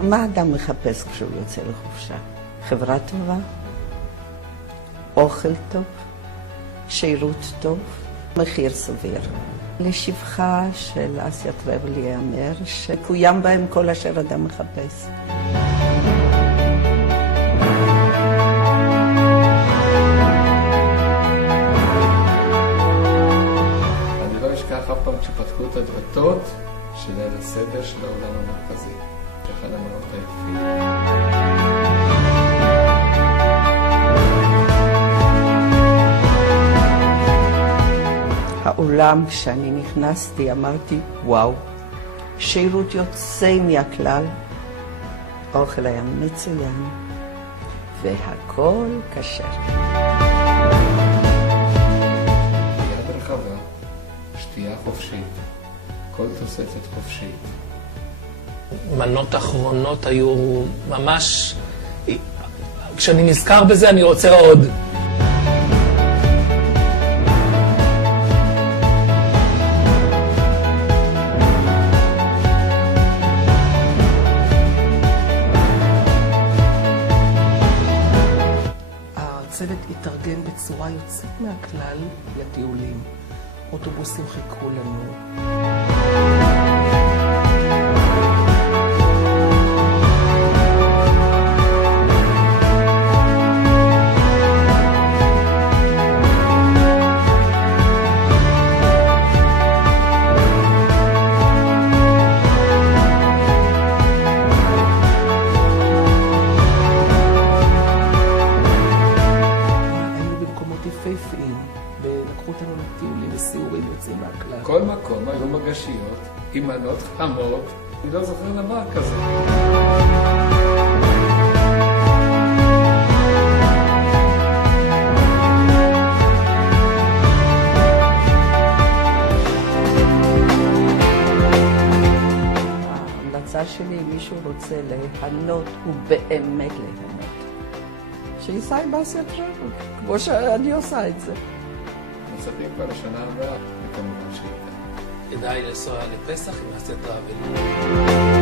מה אדם מחפש כשהוא יוצא לחופשה? חברה טובה, אוכל טוב, שירות טוב, מחיר סביר. לשבחה של אסיה טרבל ייאמר שקוים בהם כל אשר אדם מחפש. אני לא אשכח אף פעם כשפתחו את הדלתות של ליל הסדר של העולם המרכזי. אחד המנות היפים. העולם, כשאני נכנסתי, אמרתי, וואו, שירות יוצא מהכלל, האוכל היה מצוין, והכל כשר. יד רחבה, שתייה חופשית, כל תוספת חופשית. מנות אחרונות היו ממש... כשאני נזכר בזה אני רוצה עוד. הצוות התארגן בצורה יוצאת מהכלל לטיולים. אוטובוסים חיכו לנו. ולקחו אותנו לטיולים וסיורים יוצאים מהכלל. כל מקום היו מגשיות עם מנות חמות, אני לא זוכר דבר כזה. ההמלצה שלי, אם מישהו רוצה ליהנות, הוא באמת ליהנות. שייסע עם אסיה טרבל, כמו שאני עושה את זה. מצפים כבר לשנה הבאה, וכמובן שאיתה. כדאי לנסוע לפסח עם אסיה טרבל.